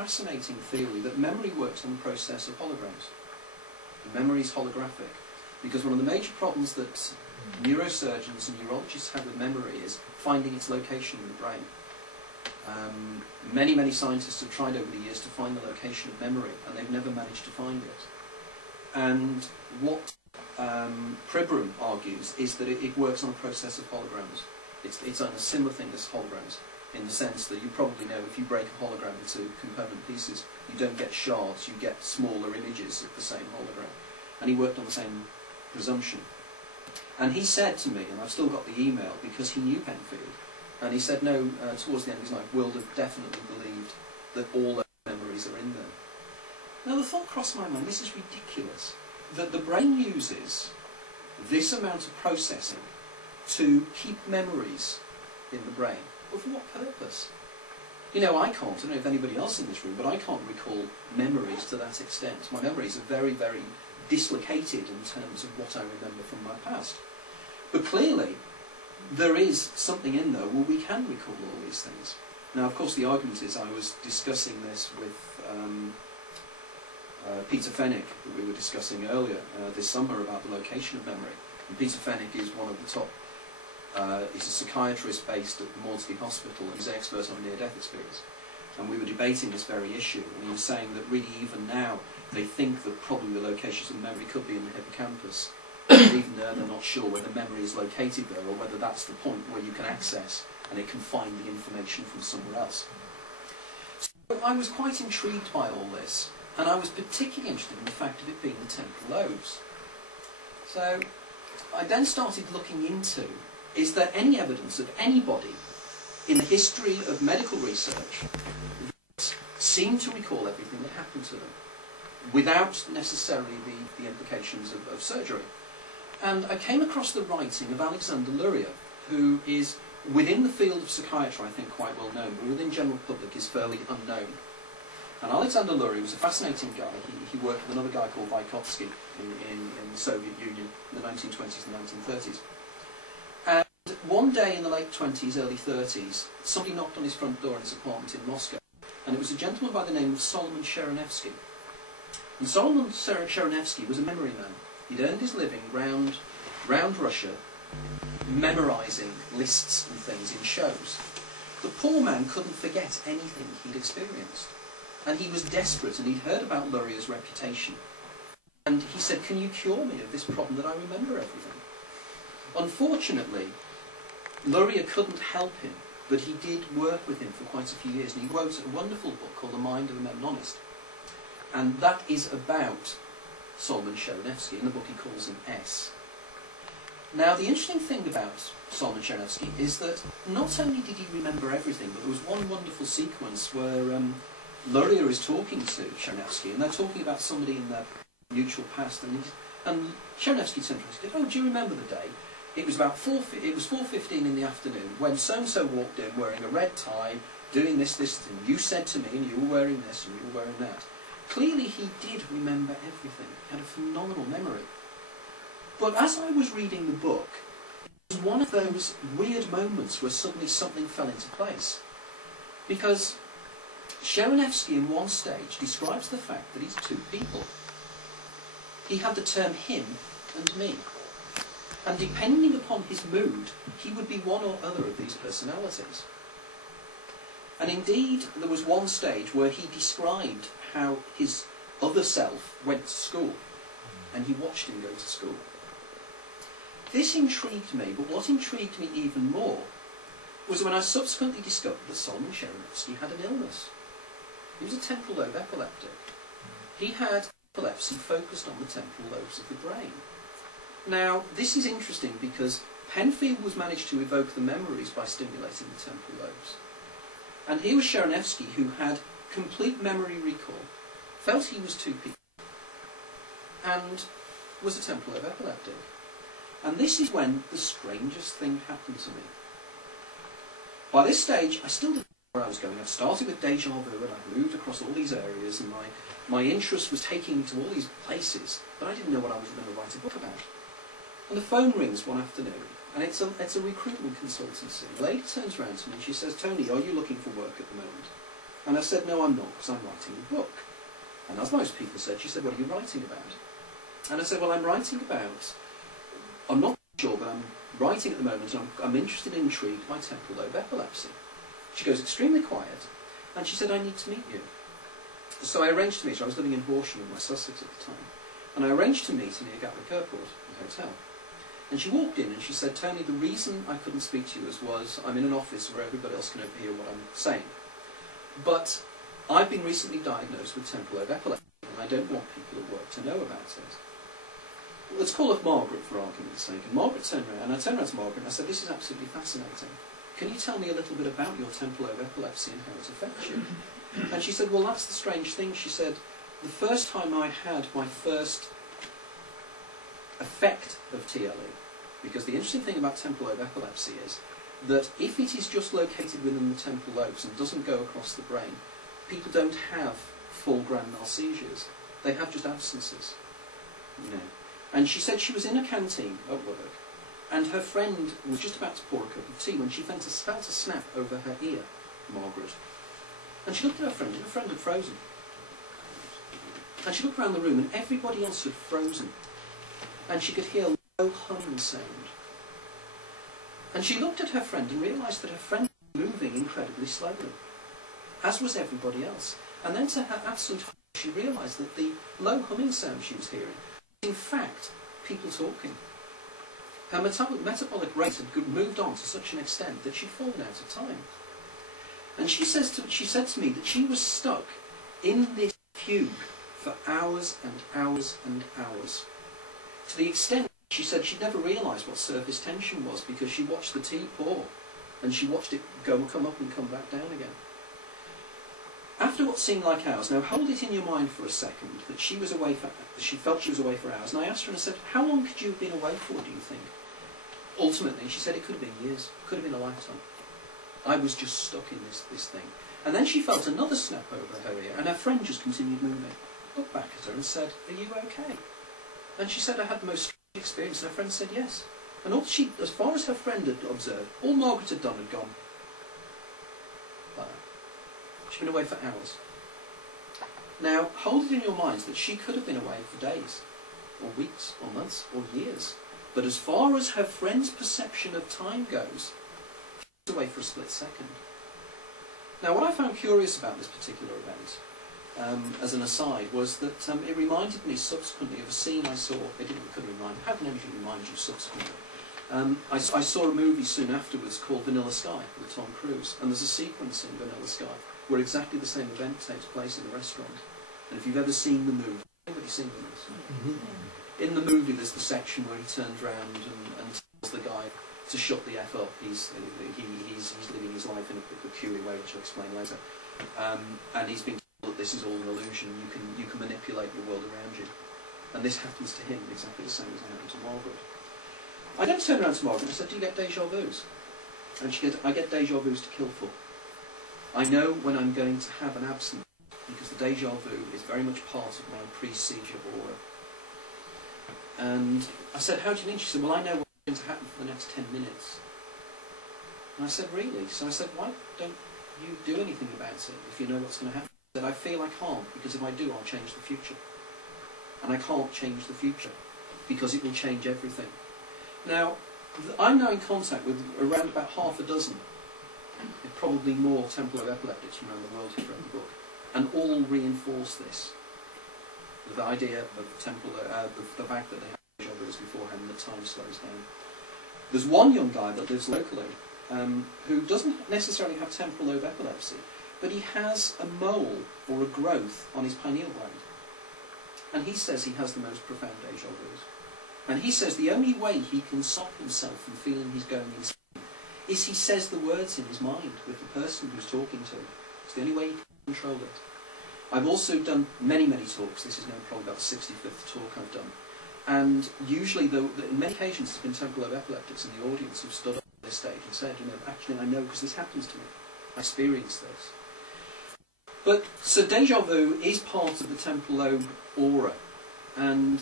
fascinating theory that memory works on the process of holograms. Memory is holographic, because one of the major problems that neurosurgeons and neurologists have with memory is finding its location in the brain. Many scientists have tried over the years to find the location of memory, and they've never managed to find it. And what Pribram argues is that it works on a process of holograms. It's on a similar thing as holograms, in the sense that you probably know if you break a hologram into component pieces, you don't get shards, you get smaller images of the same hologram. And he worked on the same presumption. And he said to me, and I've still got the email, because he knew Penfield, and he said, no, towards the end of his life, Wilder definitely believed that all those memories are in there. Now the thought crossed my mind, this is ridiculous, that the brain uses this amount of processing to keep memories in the brain. But for what purpose? You know, I don't know if anybody else in this room, but I can't recall memories to that extent. My memories are very, very dislocated in terms of what I remember from my past. But clearly, there is something in there where we can recall all these things. Now, of course, the argument is, I was discussing this with Peter Fenwick, that we were discussing earlier this summer, about the location of memory. And Peter Fenwick is one of the top, he's a psychiatrist based at Maudsley Hospital, and he's an expert on near-death experience. And we were debating this very issue, and he was saying that really even now, they think that probably the locations of memory could be in the hippocampus. And even there, they're not sure whether memory is located there, or whether that's the point where you can access and it can find the information from somewhere else. So I was quite intrigued by all this, and I was particularly interested in the fact of it being the temporal lobes. So I then started looking into, is there any evidence of anybody in the history of medical research that seemed to recall everything that happened to them, without necessarily the implications of surgery? And I came across the writing of Alexander Luria, who is, within the field of psychiatry, I think quite well known, but within general public is fairly unknown. And Alexander Luria was a fascinating guy. He worked with another guy called Vygotsky in the Soviet Union in the 1920s and 1930s. And one day in the late 20s, early 30s, somebody knocked on his front door in his apartment in Moscow, and it was a gentleman by the name of Solomon Sharonevsky. And Solomon Sharonevsky was a memory man. He'd earned his living round Russia, memorising lists and things in shows. The poor man couldn't forget anything he'd experienced. And he was desperate, and he'd heard about Luria's reputation. And he said, can you cure me of this problem that I remember everything? Unfortunately, Luria couldn't help him, but he did work with him for quite a few years, and he wrote a wonderful book called The Mind of a Memnonist. And that is about Solomon Sharonevsky. In the book he calls him S. Now the interesting thing about Solomon Sharonevsky is that not only did he remember everything, but there was one wonderful sequence where Luria is talking to Sharonevsky, and they're talking about somebody in their mutual past, and Sharonevsky turns to him and says, oh, do you remember the day? It was about 4:15 in the afternoon when so-and-so walked in wearing a red tie, doing this, and you said to me, and you were wearing this, and you were wearing that. Clearly he did remember everything. He had a phenomenal memory. But as I was reading the book, it was one of those weird moments where suddenly something fell into place. Because Sharonevsky in one stage describes the fact that he's two people. He had the term him and me. And depending upon his mood, he would be one or other of these personalities. And indeed, there was one stage where he described how his other self went to school, and he watched him go to school. This intrigued me, but what intrigued me even more was when I subsequently discovered that Solomon Sharonevsky had an illness. He was a temporal lobe epileptic. He had epilepsy focused on the temporal lobes of the brain. Now, this is interesting because Penfield was managed to evoke the memories by stimulating the temporal lobes. And here was Sharonevsky, who had complete memory recall, felt he was two people, and was a temporal lobe epileptic. And this is when the strangest thing happened to me. By this stage, I still didn't know where I was going. I'd started with déjà vu, and I'd moved across all these areas, and my interest was taking me to all these places, but I didn't know what I was going to write a book about. And the phone rings one afternoon, and it's a recruitment consultancy. The lady turns around to me and she says, Tony, are you looking for work at the moment? And I said, no, I'm not, because I'm writing a book. And as most people said, she said, what are you writing about? And I said, well, I'm writing about, I'm not sure, but I'm writing at the moment, and I'm interested and intrigued by temporal lobe epilepsy. She goes extremely quiet, and she said, I need to meet you. So I arranged to meet her. I was living in Horsham in West Sussex at the time. And I arranged to meet her near Gatwick Airport, a hotel. And she walked in and she said, Tony, the reason I couldn't speak to you was I'm in an office where everybody else can overhear what I'm saying. But I've been recently diagnosed with temporal lobe epilepsy, and I don't want people at work to know about it. Let's call up Margaret for argument's sake. And Margaret turned around, and I turned around to Margaret and I said, this is absolutely fascinating. Can you tell me a little bit about your temporal lobe epilepsy and how it affects you? And she said, well, that's the strange thing. She said, the first time I had my first effect of TLE, because the interesting thing about temporal lobe epilepsy is that if it is just located within the temporal lobes and doesn't go across the brain, people don't have full grand mal seizures. They have just absences. You know. And she said she was in a canteen at work, and her friend was just about to pour a cup of tea when she felt a snap over her ear, Margaret. And she looked at her friend, and her friend had frozen. And she looked around the room, and everybody else had frozen. And she could hear a low humming sound. And she looked at her friend and realised that her friend was moving incredibly slowly, as was everybody else. And then to her absolute horror, she realised that the low humming sound she was hearing was in fact people talking. Her metabolic rate had moved on to such an extent that she'd fallen out of time. And she said to me that she was stuck in this fugue for hours and hours and hours. To the extent, she said, she'd never realised what surface tension was because she watched the tea pour and she watched it come up and come back down again. After what seemed like hours, now hold it in your mind for a second that she was away for, she felt she was away for hours, and I asked her and I said, how long could you have been away for, do you think? Ultimately, she said it could have been years, could have been a lifetime. I was just stuck in this thing. And then she felt another snap over her ear, and her friend just continued moving. Looked back at her and said, are you okay? And she said, I had the most strange experience, and her friend said yes. And all she, as far as her friend had observed, all Margaret had done had gone like that. She'd been away for hours. Now, hold it in your minds that she could have been away for days, or weeks, or months, or years. But as far as her friend's perception of time goes, she was away for a split second. Now, what I found curious about this particular event, as an aside, was that it reminded me subsequently of a scene I saw. Couldn't remind me. How can anything remind you subsequently? I saw a movie soon afterwards called Vanilla Sky with Tom Cruise, and there's a sequence in Vanilla Sky where exactly the same event takes place in a restaurant. And if you've ever seen the movie, anybody seen this? Mm-hmm. In the movie, there's the section where he turns around and tells the guy to shut the F up. He's living his life in a peculiar way, which I'll explain later. And he's been told that this is all an illusion. You can manipulate the world around you. And this happens to him exactly the same as it happened to Margaret. I then turned around to Margaret and I said, do you get déjà vus? And she said, I get déjà vus to kill for. I know when I'm going to have an absence, because the déjà vu is very much part of my pre-seizure aura. And I said, how do you mean? She said, well, I know what's going to happen for the next 10 minutes. And I said, really? So I said, why don't you do anything about it if you know what's going to happen? She said, I feel I can't, because if I do, I'll change the future. And I can't change the future, because it will change everything. Now, I'm now in contact with around about half a dozen, probably more temporal lobe epileptics from around the world who've read the book, and all reinforce this. The idea of temporal, the fact that they have déjà vus beforehand and the time slows down. There's one young guy that lives locally who doesn't necessarily have temporal lobe epilepsy, but he has a mole or a growth on his pineal gland. And he says he has the most profound déjà vus. And he says the only way he can stop himself from feeling he's going insane is he says the words in his mind with the person who's talking to him. It's the only way he can control it. I've also done many, many talks. This is now probably about the 65th talk I've done. And usually, in many occasions, there's been temporal lobe epileptics in the audience who've stood up at this stage and said, you know, actually I know because this happens to me. I experienced this. But, so déjà vu is part of the temporal lobe aura. And